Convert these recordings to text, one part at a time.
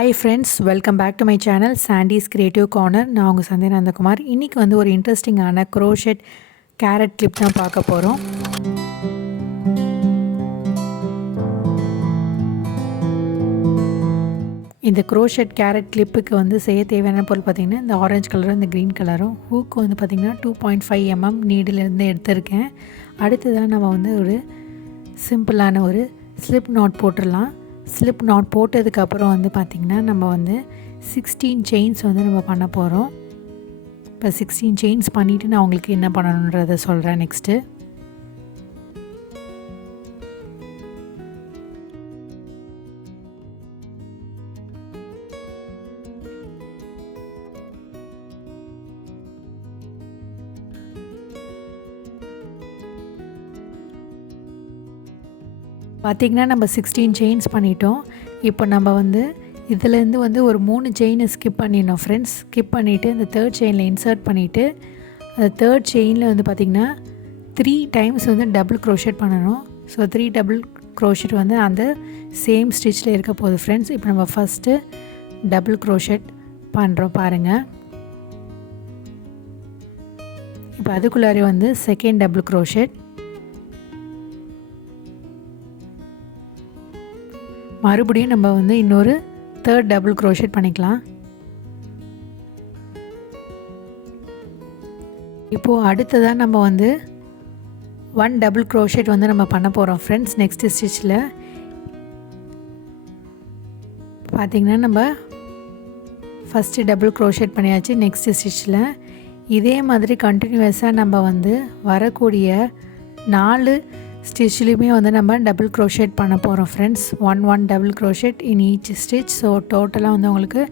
Hi friends, welcome back to my channel Sandy's Creative Corner. நான் உங்கள் சந்தியா நந்தகுமார். இன்றைக்கி வந்து ஒரு இன்ட்ரெஸ்டிங்கான க்ரோஷெட் கேரட் கிளிப் தான் பார்க்க போகிறோம். இந்த க்ரோஷெட் கேரட் கிளிப்புக்கு வந்து செய்ய தேவையான பொருள் பார்த்திங்கன்னா இந்த ஆரஞ்சு கலரும் இந்த க்ரீன் கலரும். ஹூக்கு வந்து பார்த்திங்கன்னா 2.5 mm நீடிலேருந்து எடுத்திருக்கேன். அடுத்ததான் நம்ம வந்து ஒரு சிம்பிளான ஒரு ஸ்லிப் நாட் போட்டுடலாம். ஸ்லிப் நாட் போட்டதுக்கப்புறம் வந்து பார்த்திங்கன்னா நம்ம வந்து 16 செயின்ஸ் வந்து நம்ம பண்ண போகிறோம். இப்போ 16 செயின்ஸ் பண்ணிவிட்டு நான் உங்களுக்கு என்ன பண்ணணுன்றதை சொல்கிறேன் நெக்ஸ்ட்டு. பார்த்திங்கன்னா நம்ம 16 செயின்ஸ் பண்ணிட்டோம். இப்போ நம்ம வந்து இதுலேருந்து வந்து ஒரு 3 செயினை ஸ்கிப் பண்ணிடணும் ஃப்ரெண்ட்ஸ். ஸ்கிப் பண்ணிவிட்டு இந்த தேர்ட் செயினில் இன்சர்ட் பண்ணிவிட்டு அந்த தேர்ட் செயினில் வந்து பார்த்திங்கன்னா 3 டைம்ஸ் வந்து டபுள் க்ரோஷெட் பண்ணணும். ஸோ 3 டபுள் க்ரோஷெட் வந்து அந்த சேம் ஸ்டிச்சில் இருக்க போகுது ஃப்ரெண்ட்ஸ். இப்போ நம்ம ஃபஸ்ட்டு டபுள் க்ரோஷெட் பண்ணுறோம் பாருங்கள். இப்போ அதுக்குள்ளாரே வந்து செகண்ட் டபுள் க்ரோஷெட், மறுபடியும் நம்ம வந்து இன்னொரு தேர்ட் டபுள் க்ரோஷெட் பண்ணிக்கலாம். இப்போது அடுத்ததாக நம்ம வந்து 1 டபுள் க்ரோஷெட் வந்து நம்ம பண்ண போகிறோம் ஃப்ரெண்ட்ஸ். நெக்ஸ்ட்டு ஸ்டிச்சில் பார்த்திங்கன்னா நம்ம ஃபஸ்ட்டு டபுள் க்ரோஷெட் பண்ணியாச்சு. நெக்ஸ்ட்டு ஸ்டிச்சில் இதே மாதிரி கண்டினியூஸாக நம்ம வந்து வரக்கூடிய 4 ஸ்டிச்லேயுமே வந்து நம்ம டபுள் க்ரோஷெட் பண்ண போகிறோம் friends. 1 double crochet in each stitch. So டோட்டலாக வந்து உங்களுக்கு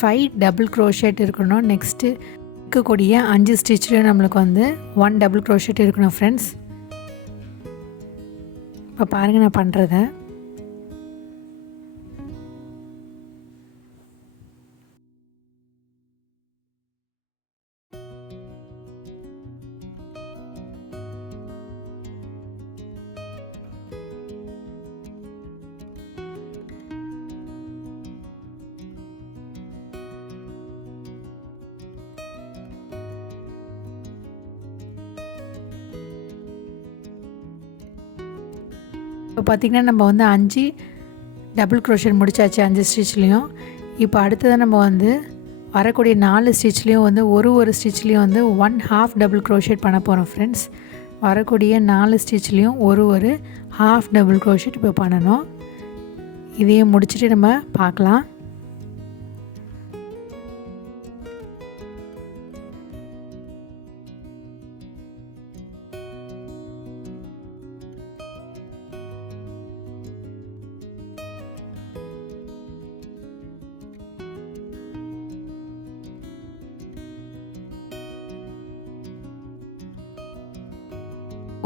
5 டபுள் க்ரோஷெட் இருக்கணும். நெக்ஸ்ட்டு இருக்கக்கூடிய 5 ஸ்டிச்லேயும் நம்மளுக்கு வந்து 1 டபுள் க்ரோஷெட் இருக்கணும் ஃப்ரெண்ட்ஸ். இப்போ பாருங்கள் நான் பண்ணுறத. இப்போ பார்த்திங்கன்னா நம்ம வந்து 5 டபுள் க்ரோஷெட் முடிச்சாச்சு 5 ஸ்டிச்லேயும். இப்போ அடுத்ததான் நம்ம வந்து வரக்கூடிய 4 ஸ்டிச்லேயும் வந்து ஒரு ஸ்டிச்லேயும் வந்து 1/2 டபுள் க்ரோஷெட் பண்ண போகிறோம் ஃப்ரெண்ட்ஸ். வரக்கூடிய 4 ஸ்டிச்லேயும் ஒரு ஹாஃப் டபுள் க்ரோஷெட் இப்போ பண்ணணும். இதையும் முடிச்சுட்டு நம்ம பார்க்கலாம்.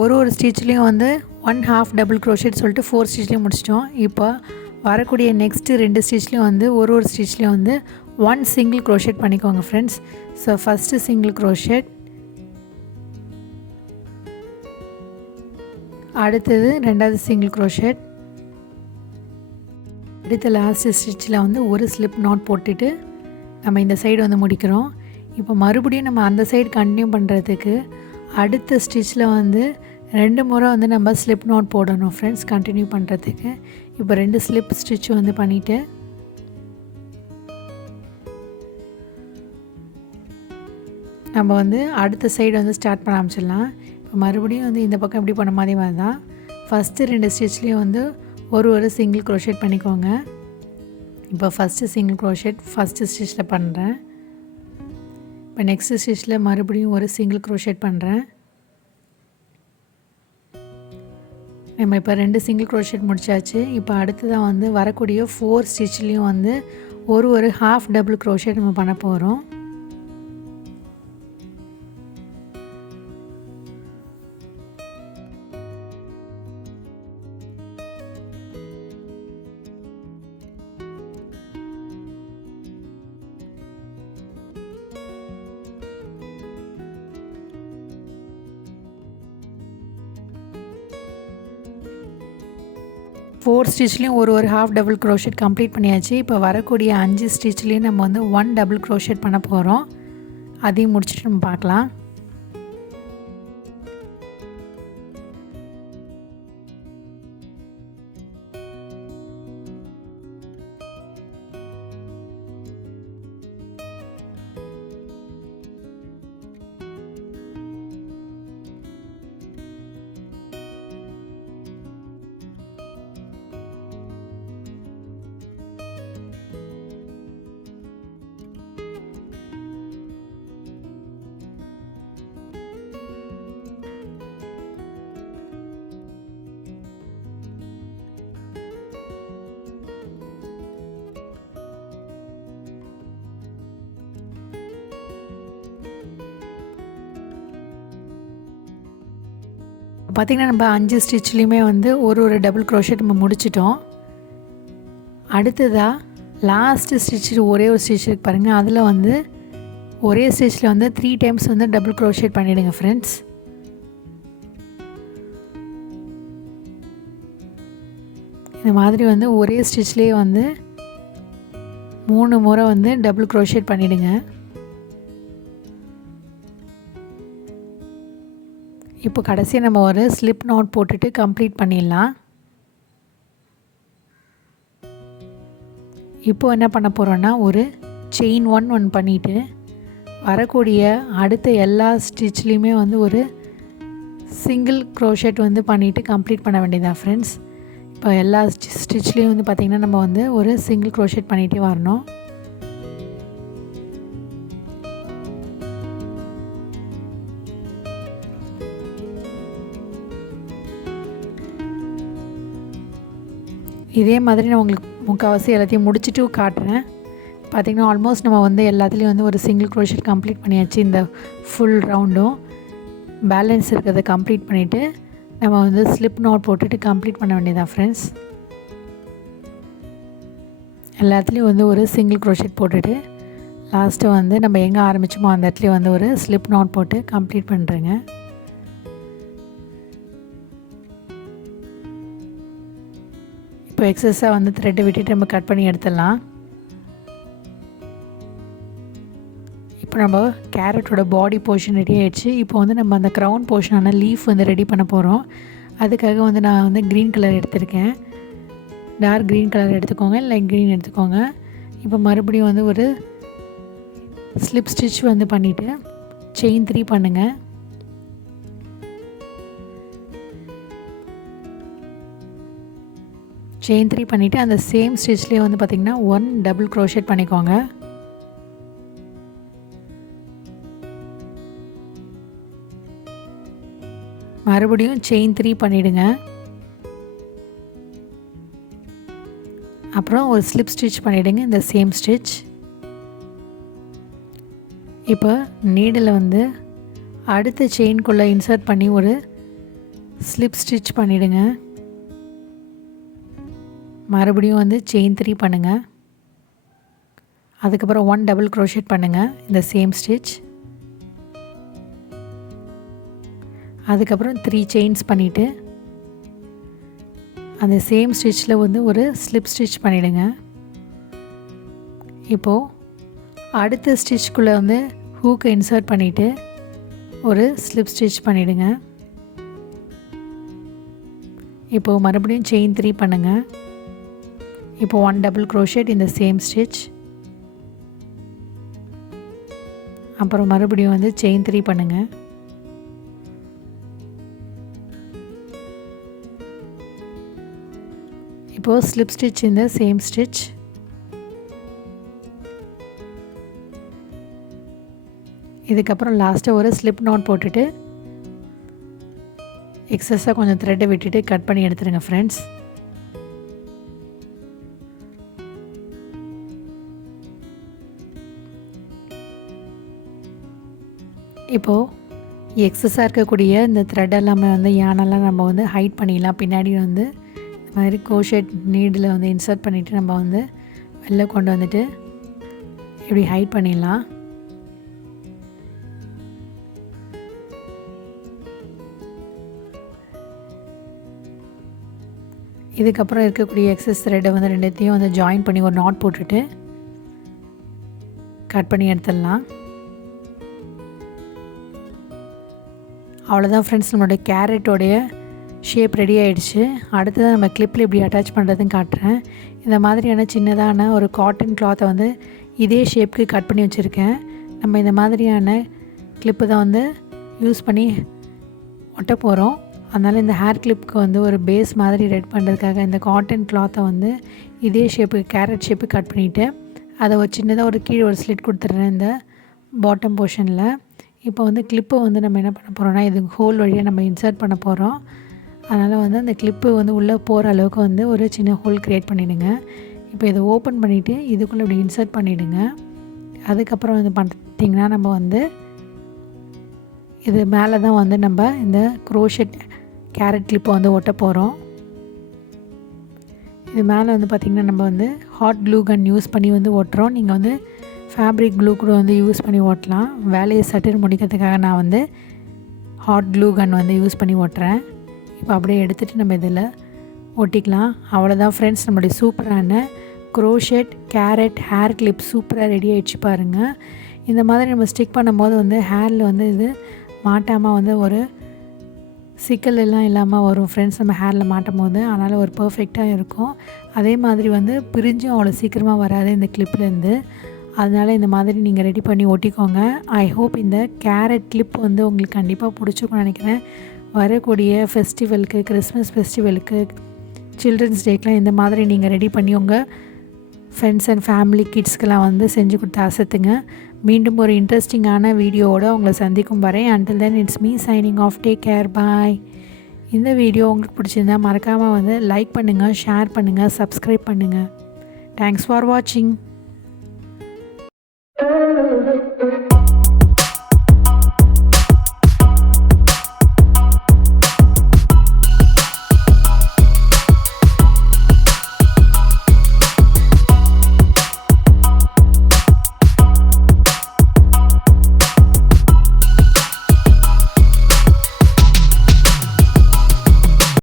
ஒரு ஸ்டிச்லேயும் வந்து 1/2 டபுள் க்ரோஷெட் சொல்லிட்டு 4 ஸ்டிச்லேயும் முடிச்சிட்டோம். இப்போ வரக்கூடிய நெக்ஸ்ட்டு 2 ஸ்டிச்லேயும் வந்து ஒரு ஸ்டிச்லேயும் வந்து 1 சிங்கிள் க்ரோஷெட் பண்ணிக்கோங்க friends. So first single crochet, அடுத்தது 2வது சிங்கிள் க்ரோஷெட், அடுத்த லாஸ்ட்டு ஸ்டிச்சில் வந்து ஒரு ஸ்லிப் நாட் போட்டுட்டு நம்ம இந்த சைடு வந்து முடிக்கிறோம். இப்போ மறுபடியும் நம்ம அந்த சைடு கண்டினியூ பண்ணுறதுக்கு அடுத்த ஸ்டிச்சில் வந்து 2 முறை வந்து நம்ம ஸ்லிப் நாட் போடணும் ஃப்ரெண்ட்ஸ் கண்டினியூ பண்ணுறதுக்கு. இப்போ 2 ஸ்லிப் ஸ்டிச் வந்து பண்ணிவிட்டு நம்ம வந்து அடுத்த சைடு வந்து ஸ்டார்ட் பண்ண ஆரம்பிச்சிடலாம். இப்போ மறுபடியும் வந்து இந்த பக்கம் எப்படி பண்ண மாதிரி தான் ஃபஸ்ட்டு 2 ஸ்டிச்லேயும் வந்து ஒரு சிங்கிள் க்ரோஷெட் பண்ணிக்கோங்க. இப்போ ஃபஸ்ட்டு சிங்கிள் க்ரோஷெட் ஃபஸ்ட்டு ஸ்டிச்சில் பண்ணுறேன். இப்போ நெக்ஸ்ட்டு ஸ்டிச்சில் மறுபடியும் ஒரு சிங்கிள் க்ரோஷெட் பண்ணுறேன். நம்ம இப்போ 2 சிங்கிள் க்ரோஷெட் முடிச்சாச்சு. இப்போ அடுத்ததான் வந்து வரக்கூடிய 4 ஸ்டிச்லேயும் வந்து ஒரு ஹாஃப் டபுள் க்ரோஷெட் நம்ம பண்ண போகிறோம். 4 ஸ்டிச்லேயும் ஒரு ஹாஃப் டபுள் க்ரோஷெட் கம்ப்ளீட் பண்ணியாச்சு. இப்போ வரக்கூடிய 5 ஸ்டிச்லேயும் நம்ம வந்து 1 டபுள் க்ரோஷெட் பண்ண போகிறோம். அதையும் முடிச்சுட்டு நம்ம பார்க்கலாம். பார்த்திங்கன்னா நம்ம 5 ஸ்டிச்லேயுமே வந்து ஒரு டபுள் க்ரோஷெட் நம்ம முடிச்சிட்டோம். அடுத்ததாக லாஸ்ட்டு ஸ்டிச்சு ஒரே ஒரு ஸ்டிச் இருக்குது பாருங்கள். அதில் வந்து ஒரே ஸ்டிச்சில் வந்து 3 டைம்ஸ் வந்து டபுள் க்ரோஷெட் பண்ணிவிடுங்க ஃப்ரெண்ட்ஸ். இந்த மாதிரி வந்து ஒரே ஸ்டிச்லேயே வந்து 3 முறை வந்து டபுள் க்ரோஷெட் பண்ணிவிடுங்க. இப்போ கடைசியாக நம்ம ஒரு ஸ்லிப் நாட் போட்டுட்டு கம்ப்ளீட் பண்ணிடலாம். இப்போது என்ன பண்ண போகிறோன்னா ஒரு செயின் ஒன் பண்ணிவிட்டு வரக்கூடிய அடுத்த எல்லா ஸ்டிச்லேயுமே வந்து ஒரு சிங்கிள் க்ரோஷெட் வந்து பண்ணிவிட்டு கம்ப்ளீட் பண்ண வேண்டியதான் ஃப்ரெண்ட்ஸ். இப்போ எல்லா ஸ்டிச்லேயும் வந்து பார்த்திங்கன்னா நம்ம வந்து ஒரு சிங்கிள் க்ரோஷெட் பண்ணிகிட்டே வரணும். இதே மாதிரி நான் உங்களுக்கு முக்கால்வாசி எல்லாத்தையும் முடிச்சுட்டு காட்டுறேன். பார்த்திங்கன்னா ஆல்மோஸ்ட் நம்ம வந்து எல்லாத்துலேயும் வந்து ஒரு சிங்கிள் க்ரோஷெட் கம்ப்ளீட் பண்ணியாச்சு. இந்த ஃபுல் ரவுண்டும் பேலன்ஸ் இருக்கிறத கம்ப்ளீட் பண்ணிவிட்டு நம்ம வந்து ஸ்லிப் நாட் போட்டுட்டு கம்ப்ளீட் பண்ண வேண்டியதான் ஃப்ரெண்ட்ஸ். எல்லாத்துலேயும் வந்து ஒரு சிங்கிள் க்ரோஷெட் போட்டுட்டு லாஸ்ட்டு வந்து நம்ம எங்கே ஆரம்பித்தோமோ அந்த இடத்துலையும் வந்து ஒரு ஸ்லிப் நாட் போட்டு கம்ப்ளீட் பண்ணுறேங்க. இப்போ எக்ஸஸாக வந்து த்ரெட்டை விட்டுட்டு நம்ம கட் பண்ணி எடுத்துடலாம். இப்போ நம்ம கேரட்டோட பாடி போர்ஷன் ரெடி ஆகிடுச்சு. இப்போ வந்து நம்ம அந்த க்ரௌன் போர்ஷனான லீஃப் வந்து ரெடி பண்ண போகிறோம். அதுக்காக வந்து நான் வந்து க்ரீன் கலர் எடுத்திருக்கேன். டார்க் க்ரீன் கலர் எடுத்துக்கோங்க, லைட் க்ரீன் எடுத்துக்கோங்க. இப்போ மறுபடியும் வந்து ஒரு ஸ்லிப் ஸ்டிச் வந்து பண்ணிவிட்டு செயின் 3 பண்ணுங்கள். செயின் 3 பண்ணிவிட்டு அந்த சேம் ஸ்டிச்லேயே வந்து பார்த்திங்கன்னா 1 டபுள் க்ரோஷெட் பண்ணிக்கோங்க. மறுபடியும் செயின் 3 பண்ணிவிடுங்க. அப்புறம் ஒரு ஸ்லிப் ஸ்டிச் பண்ணிவிடுங்க இந்த சேம் ஸ்டிச். இப்போ நீடில் வந்து அடுத்த செயின்குள்ளே இன்சர்ட் பண்ணி ஒரு ஸ்லிப் ஸ்டிச் பண்ணிவிடுங்க. மறுபடியும் வந்து செயின் 3 பண்ணுங்கள். அதுக்கப்புறம் 1 டபுள் க்ரோஷெட் பண்ணுங்கள் இந்த சேம் ஸ்டிச். அதுக்கப்புறம் 3 செயின்ஸ் பண்ணிவிட்டு அந்த சேம் ஸ்டிச்சில் வந்து ஒரு ஸ்லிப் ஸ்டிச் பண்ணிவிடுங்க. இப்போது அடுத்த ஸ்டிச்சுக்குள்ளே வந்து ஹூக்கை இன்சர்ட் பண்ணிவிட்டு ஒரு ஸ்லிப் ஸ்டிச் பண்ணிவிடுங்க. இப்போது மறுபடியும் செயின் 3 பண்ணுங்கள். இப்போ 1 டபுள் க்ரோஷெட் இந்த சேம் ஸ்டிச். அப்புறம் மறுபடியும் வந்து செயின் 3 பண்ணுங்கள். இப்போது ஸ்லிப் ஸ்டிச் இந்த சேம் ஸ்டிச். இதுக்கப்புறம் லாஸ்ட்டாக ஒரு ஸ்லிப் நாட் போட்டுட்டு எக்ஸஸாக கொஞ்சம் த்ரெட்டை விட்டுட்டு கட் பண்ணி எடுத்துருங்க ஃப்ரெண்ட்ஸ். இப்போது எக்ஸஸாக இருக்கக்கூடிய இந்த த்ரெட் எல்லாமே வந்து யானெல்லாம் நம்ம வந்து ஹைட் பண்ணிடலாம். பின்னாடி வந்து இந்த மாதிரி க்ரோஷெட் நீடில் வந்து இன்சர்ட் பண்ணிவிட்டு நம்ம வந்து வெளில கொண்டு வந்துட்டு இப்படி ஹைட் பண்ணிடலாம். இதுக்கப்புறம் இருக்கக்கூடிய எக்ஸஸ் த்ரெட்டை வந்து ரெண்டுத்தையும் வந்து ஜாயின் பண்ணி ஒரு நாட் போட்டுட்டு கட் பண்ணி எடுத்துடலாம். அவ்வளோதான் ஃப்ரெண்ட்ஸ், நம்மளுடைய கேரட்டோடைய ஷேப் ரெடி ஆகிடுச்சு. அடுத்ததான் நம்ம கிளிப்பில் எப்படி அட்டாச் பண்ணுறதுன்னு காட்டுறேன். இந்த மாதிரியான சின்னதான ஒரு காட்டன் கிளாத்தை வந்து இதே ஷேப்புக்கு கட் பண்ணி வச்சுருக்கேன். நம்ம இந்த மாதிரியான கிளிப்பு தான் வந்து யூஸ் பண்ணி ஒட்ட போகிறோம். அதனால் இந்த ஹேர் கிளிப்புக்கு வந்து ஒரு பேஸ் மாதிரி ரெடி பண்ணுறதுக்காக இந்த காட்டன் கிளாத்தை வந்து இதே ஷேப்புக்கு கேரட் ஷேப்புக்கு கட் பண்ணிவிட்டு அதை ஒரு சின்னதாக ஒரு கீழே ஒரு ஸ்லிட் கொடுத்துட்றேன் இந்த பாட்டம் போர்ஷனில். இப்போ வந்து கிளிப்பை வந்து நம்ம என்ன பண்ண போகிறோம்னா இது ஹோல் வழியாக நம்ம இன்சர்ட் பண்ண போகிறோம். அதனால் வந்து அந்த கிளிப்பு வந்து உள்ளே போகிற அளவுக்கு வந்து ஒரு சின்ன ஹோல் க்ரியேட் பண்ணிவிடுங்க. இப்போ இதை ஓப்பன் பண்ணிவிட்டு இதுக்குள்ளே இப்படி இன்சர்ட் பண்ணிவிடுங்க. அதுக்கப்புறம் வந்து பார்த்திங்கன்னா நம்ம வந்து இது மேலே தான் வந்து நம்ம இந்த க்ரோஷெட் கேரட் கிளிப்பை வந்து ஒட்ட போகிறோம். இது மேலே வந்து பார்த்திங்கன்னா நம்ம வந்து ஹாட் க்ளூ கன் யூஸ் பண்ணி வந்து ஒட்டுறோம். நீங்கள் வந்து ஃபேப்ரிக் க்ளூ கூட வந்து யூஸ் பண்ணி ஓட்டலாம். வேலையை சட்டுன்னு முடிக்கிறதுக்காக நான் வந்து ஹாட் க்ளூ கன் வந்து யூஸ் பண்ணி ஓட்டுறேன். இப்போ அப்படியே எடுத்துகிட்டு நம்ம இதில் ஒட்டிக்கலாம். அவ்வளோதான் ஃப்ரெண்ட்ஸ், நம்மளுடைய சூப்பரான க்ரோஷெட் கேரட் ஹேர் கிளிப் சூப்பராக ரெடி ஆகிடுச்சு பாருங்கள். இந்த மாதிரி நம்ம ஸ்டிக் பண்ணும்போது வந்து ஹேரில் வந்து இது மாட்டாமல் வந்து ஒரு சிக்கல் எல்லாம் இல்லாமல் வரும் ஃப்ரெண்ட்ஸ் நம்ம ஹேரில் மாட்டும் போது. அதனால் ஒரு பர்ஃபெக்டாக இருக்கும். அதே மாதிரி வந்து பிரிஞ்சும் அவ்வளோ சீக்கிரமாக வராது இந்த கிளிப்லேருந்து. அதனால் இந்த மாதிரி நீங்கள் ரெடி பண்ணி ஒட்டிக்கோங்க. ஐ ஹோப் இந்த கேரட் கிளிப் வந்து உங்களுக்கு கண்டிப்பாக பிடிச்சிருக்கும்னு நினைக்கிறேன். வரக்கூடிய ஃபெஸ்டிவலுக்கு, கிறிஸ்மஸ் ஃபெஸ்டிவலுக்கு, சில்ட்ரன்ஸ் டேக்கெலாம் இந்த மாதிரி நீங்கள் ரெடி பண்ணி உங்கள் ஃப்ரெண்ட்ஸ் அண்ட் ஃபேமிலி கிட்ஸ்க்கெலாம் வந்து செஞ்சு கொடுத்து அசத்துங்க. மீண்டும் ஒரு இன்ட்ரெஸ்டிங்கான வீடியோவோடு உங்களை சந்திக்கும் வரை until then it's me signing off. Take care, bye. இந்த வீடியோ உங்களுக்கு பிடிச்சிருந்தா மறக்காமல் வந்து லைக் பண்ணுங்கள், ஷேர் பண்ணுங்கள், சப்ஸ்கிரைப் பண்ணுங்கள். தேங்க்ஸ் ஃபார் வாட்சிங்.